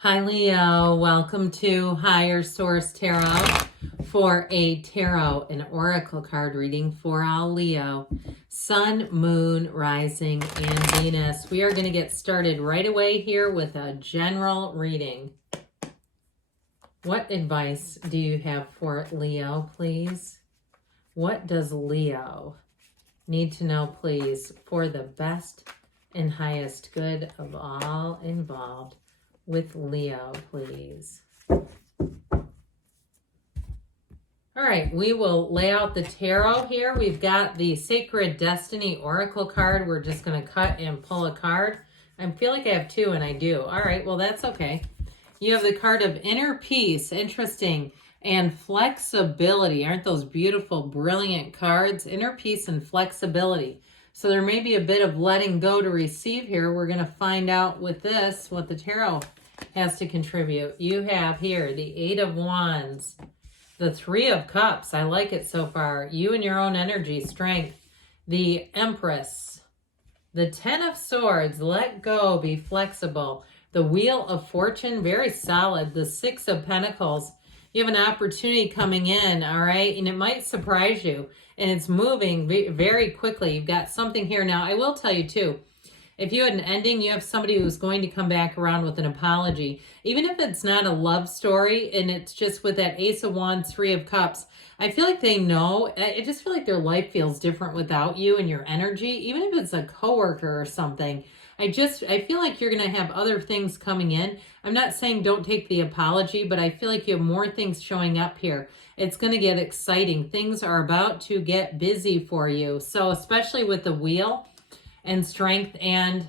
Hi, Leo. Welcome to Higher Source Tarot for a tarot and oracle card reading for all Leo, Sun, Moon, Rising, and Venus. We are going to get started right away here with a general reading. What advice do you have for Leo, please? What does Leo need to know, please, for the best and highest good of all involved? With Leo, please. All right, we will lay out the tarot here. We've got the Sacred Destiny Oracle card. We're just going to cut and pull a card. I feel like I have two, and I do. All right, well, that's okay. You have the card of Inner Peace, interesting, and Flexibility. Aren't those beautiful, brilliant cards? Inner Peace and Flexibility. So there may be a bit of letting go to receive here. We're going to find out with this what the tarot has to contribute. You have here the Eight of Wands, the Three of Cups. I like it so far. You and your own energy, strength. The Empress, the Ten of Swords, let go, be flexible. The Wheel of Fortune, very solid. The Six of Pentacles. You have an opportunity coming in, all right? And it might surprise you. And it's moving very quickly. You've got something here now. I will tell you too, if you had an ending, you have somebody who's going to come back around with an apology. Even if it's not a love story and it's just with that Ace of Wands, Three of Cups, I feel like they know. I just feel like their life feels different without you and your energy. Even if it's a coworker or something, I feel like you're going to have other things coming in. I'm not saying don't take the apology, but I feel like you have more things showing up here. It's going to get exciting. Things are about to get busy for you. So especially with the Wheel and Strength and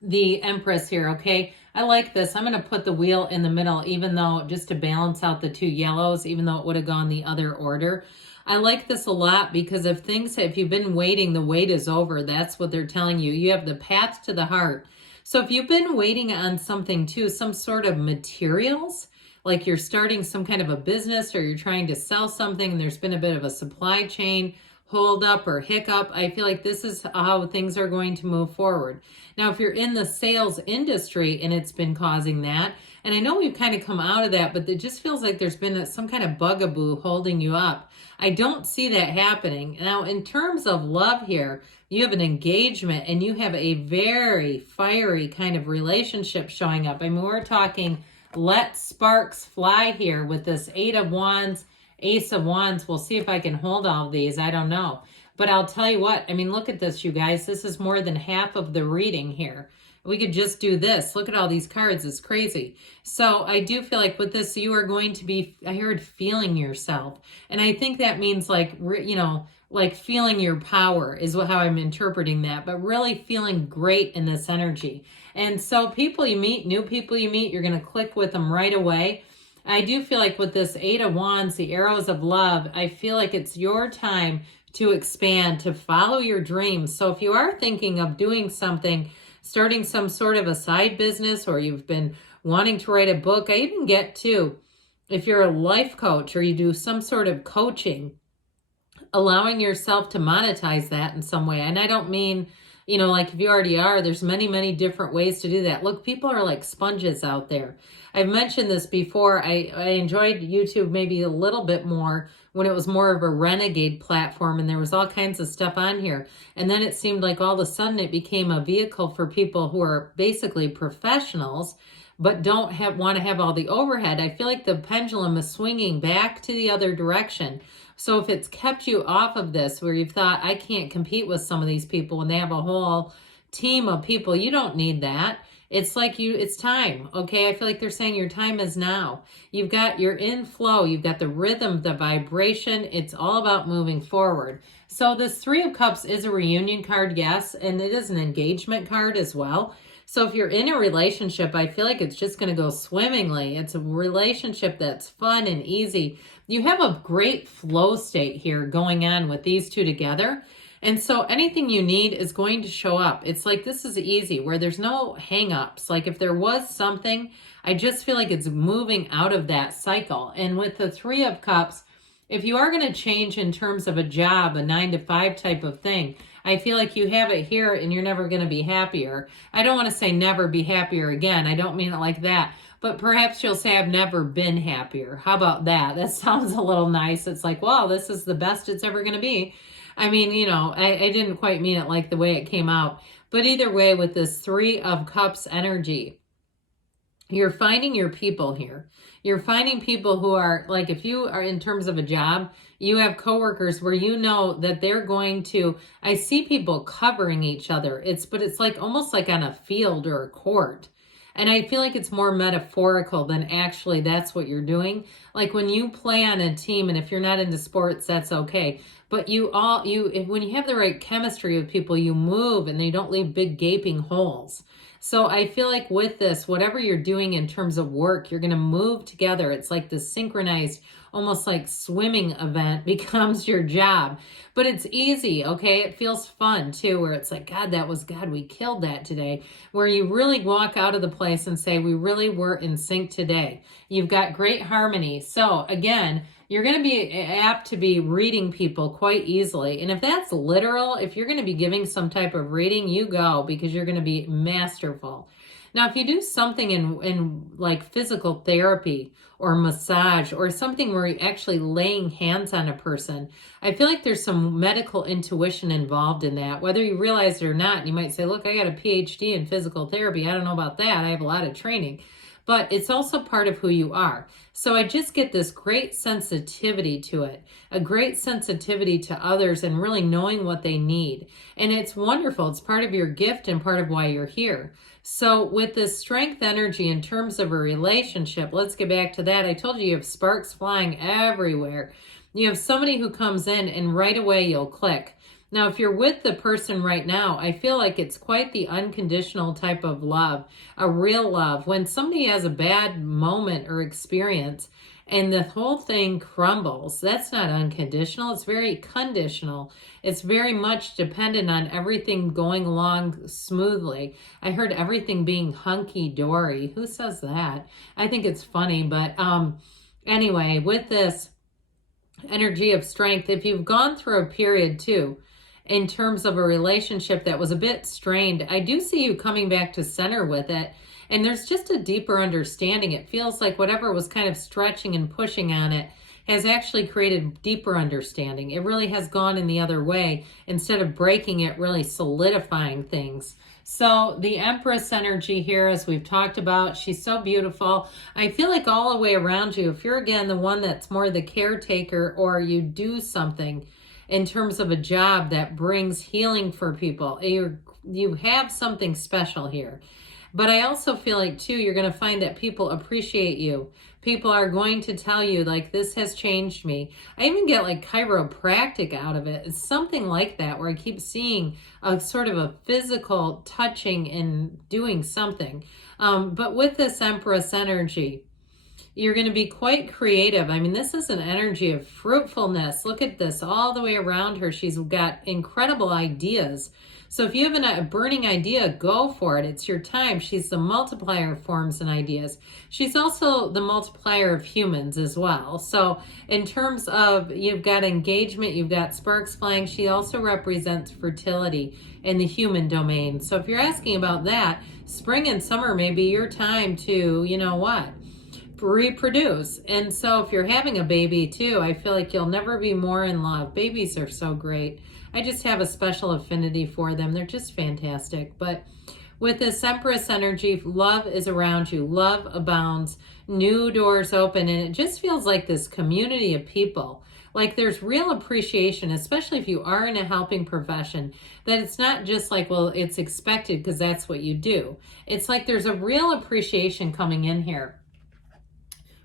the Empress here, okay? I like this. I'm going to put the Wheel in the middle, even though, just to balance out the two yellows, even though it would have gone the other order. I like this a lot because if you've been waiting, the wait is over. That's what they're telling you. You have the path to the heart. So if you've been waiting on something too, some sort of materials, like you're starting some kind of a business or you're trying to sell something and there's been a bit of a supply chain hold up or hiccup, I feel like this is how things are going to move forward. Now, if you're in the sales industry and it's been causing that, and I know we've kind of come out of that, but it just feels like there's been some kind of bugaboo holding you up. I don't see that happening. Now, in terms of love here, you have an engagement and you have a very fiery kind of relationship showing up. I mean, we're talking let sparks fly here with this Eight of Wands, Ace of Wands. We'll see if I can hold all of these. I don't know. But I'll tell you what. I mean, look at this, you guys. This is more than half of the reading here. We could just do this. Look at all these cards. It's crazy. So I do feel like with this, you are going to be, I heard, feeling yourself. And I think that means like, you know, like feeling your power is how I'm interpreting that. But really feeling great in this energy. And so people you meet, new people you meet, you're going to click with them right away. I do feel like with this Eight of Wands, the arrows of love, I feel like it's your time to expand, to follow your dreams. So if you are thinking of doing something, starting some sort of a side business, or you've been wanting to write a book, I even get to, if you're a life coach or you do some sort of coaching, allowing yourself to monetize that in some way. And I don't mean, you know, like if you already are, there's many, many different ways to do that. Look, people are like sponges out there. I've mentioned this before. I enjoyed YouTube maybe a little bit more when it was more of a renegade platform and there was all kinds of stuff on here. And then it seemed like all of a sudden it became a vehicle for people who are basically professionals but don't want to have all the overhead. I feel like the pendulum is swinging back to the other direction. So if it's kept you off of this, where you've thought, I can't compete with some of these people when they have a whole team of people, you don't need that. It's like it's time, okay? I feel like they're saying your time is now. You're in flow. You've got the rhythm, the vibration. It's all about moving forward. So this Three of Cups is a reunion card, yes, and it is an engagement card as well. So if you're in a relationship, I feel like it's just going to go swimmingly. It's a relationship that's fun and easy. You have a great flow state here going on with these two together. And so anything you need is going to show up. It's like this is easy, where there's no hang-ups. Like if there was something, I just feel like it's moving out of that cycle. And with the Three of Cups, if you are going to change in terms of a job, a 9-to-5 type of thing, I feel like you have it here and you're never going to be happier. I don't want to say never be happier again. I don't mean it like that. But perhaps you'll say, I've never been happier. How about that? That sounds a little nice. It's like, wow, this is the best it's ever going to be. I mean, I didn't quite mean it like the way it came out. But either way, with this Three of Cups energy, you're finding your people here. You're finding people who are, like, if you are in terms of a job, you have coworkers where you know that they're going to, I see people covering each other. But it's like almost like on a field or a court. And I feel like it's more metaphorical than actually that's what you're doing. Like when you play on a team, and if you're not into sports, that's okay. But when you have the right chemistry with people, you move and they don't leave big gaping holes. So I feel like with this, whatever you're doing in terms of work, you're going to move together. It's like this synchronized, almost like swimming event becomes your job. But it's easy, okay? It feels fun too, where it's like, God, we killed that today. Where you really walk out of the place and say, we really were in sync today. You've got great harmony. So again, you're going to be apt to be reading people quite easily. And if that's literal, if you're going to be giving some type of reading, you go, because you're going to be masterful. Now, if you do something in like physical therapy or massage or something where you're actually laying hands on a person, I feel like there's some medical intuition involved in that, whether you realize it or not. You might say, look, I got a PhD in physical therapy. I don't know about that. I have a lot of training. But it's also part of who you are. So I just get this great sensitivity to it, a great sensitivity to others and really knowing what they need. And it's wonderful. It's part of your gift and part of why you're here. So with this strength energy in terms of a relationship, let's get back to that. I told you have sparks flying everywhere. You have somebody who comes in and right away you'll click. Now, if you're with the person right now, I feel like it's quite the unconditional type of love, a real love. When somebody has a bad moment or experience and the whole thing crumbles, that's not unconditional. It's very conditional. It's very much dependent on everything going along smoothly. I heard everything being hunky-dory. Who says that? I think it's funny, but anyway, with this energy of strength, if you've gone through a period too, in terms of a relationship that was a bit strained, I do see you coming back to center with it. And there's just a deeper understanding. It feels like whatever was kind of stretching and pushing on it has actually created deeper understanding. It really has gone in the other way. Instead of breaking it, really solidifying things. So the Empress energy here, as we've talked about, she's so beautiful. I feel like all the way around you, if you're again the one that's more the caretaker, or you do something in terms of a job that brings healing for people, you have something special here. But I also feel like too, you're going to find that people appreciate you. People are going to tell you like, this has changed me. I even get like chiropractic out of it. It's something like that where I keep seeing a sort of a physical touching and doing something. But with this Empress energy, you're going to be quite creative. I mean, this is an energy of fruitfulness. Look at this all the way around her. She's got incredible ideas. So if you have a burning idea, go for it. It's your time. She's the multiplier of forms and ideas. She's also the multiplier of humans as well. So in terms of, you've got engagement, you've got sparks flying. She also represents fertility in the human domain. So if you're asking about that, spring and summer may be your time to, you know what, reproduce. And so if you're having a baby too, I feel like you'll never be more in love. Babies are so great. I just have a special affinity for them. They're just fantastic. But with this Empress energy, love is around you. Love abounds. New doors open. And it just feels like this community of people. Like there's real appreciation, especially if you are in a helping profession, that it's not just like, well, it's expected because that's what you do. It's like there's a real appreciation coming in here.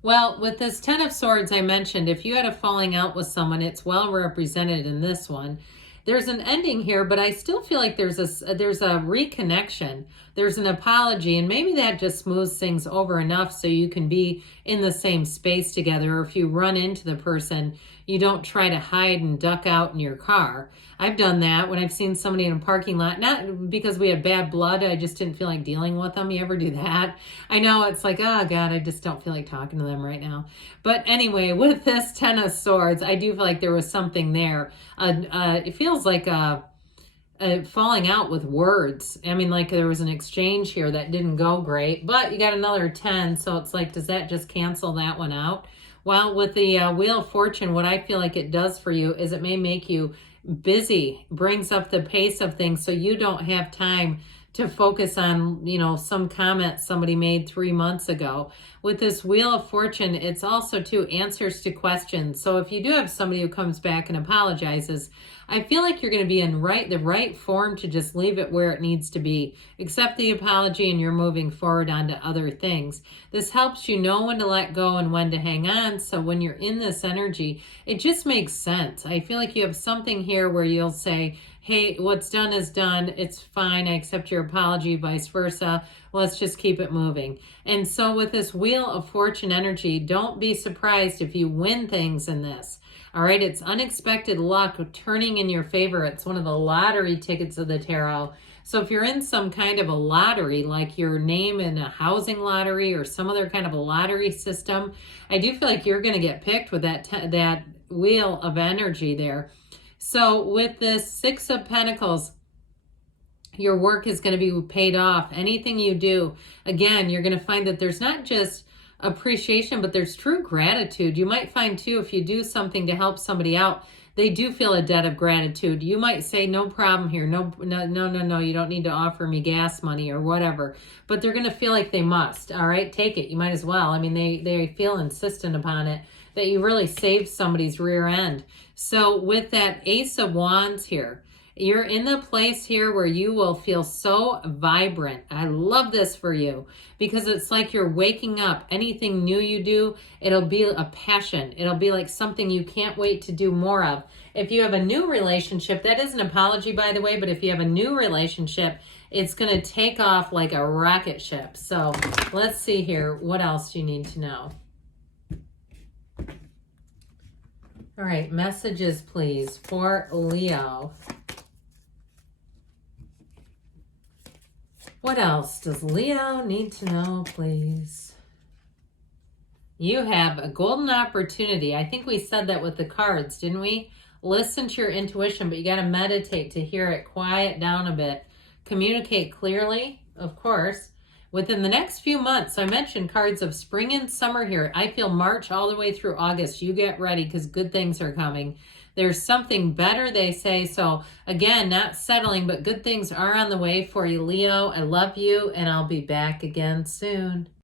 Well, with this Ten of Swords I mentioned, if you had a falling out with someone, it's well represented in this one. There's an ending here, but I still feel like there's a reconnection. There's an apology, and maybe that just smooths things over enough so you can be in the same space together. Or if you run into the person, you don't try to hide and duck out in your car. I've done that when I've seen somebody in a parking lot, not because we had bad blood, I just didn't feel like dealing with them. You ever do that? I know it's like, oh God, I just don't feel like talking to them right now. But anyway, with this Ten of Swords, I do feel like there was something there. It feels like falling out with words. I mean, like there was an exchange here that didn't go great, but you got another 10. So it's like, does that just cancel that one out? Well, with the Wheel of Fortune, what I feel like it does for you is it may make you busy, brings up the pace of things so you don't have time to focus on, some comment somebody made 3 months ago. With this Wheel of Fortune, it's also too answers to questions. So if you do have somebody who comes back and apologizes, I feel like you're going to be in the right form to just leave it where it needs to be. Accept the apology and you're moving forward onto other things. This helps you know when to let go and when to hang on. So when you're in this energy, it just makes sense. I feel like you have something here where you'll say, hey, what's done is done. It's fine. I accept your apology, vice versa. Let's just keep it moving. And so with this Wheel of Fortune energy, don't be surprised if you win things in this. All right, it's unexpected luck turning in your favor. It's one of the lottery tickets of the tarot. So if you're in some kind of a lottery, like your name in a housing lottery or some other kind of a lottery system, I do feel like you're going to get picked with that wheel of energy there. So with this Six of Pentacles, your work is going to be paid off. Anything you do, again, you're going to find that there's not just appreciation, but there's true gratitude. You might find too, if you do something to help somebody out, they do feel a debt of gratitude. You might say, no problem here. No, you don't need to offer me gas money or whatever, but they're going to feel like they must. All right, take it. You might as well. I mean, they feel insistent upon it, that you really saved somebody's rear end. So with that Ace of Wands here, you're in the place here where you will feel so vibrant. I love this for you because it's like you're waking up. Anything new you do, it'll be a passion. It'll be like something you can't wait to do more of. If you have a new relationship, that is an apology, by the way, but if you have a new relationship, it's going to take off like a rocket ship. So let's see here. What else do you need to know? All right, messages, please, for Leo. What else does Leo need to know, please? You have a golden opportunity. I think we said that with the cards, didn't we? Listen to your intuition, but you got to meditate to hear it. Quiet down a bit. Communicate clearly, of course. Within the next few months, I mentioned cards of spring and summer here. I feel March all the way through August. You get ready because good things are coming. There's something better, they say. So again, not settling, but good things are on the way for you, Leo. I love you, and I'll be back again soon.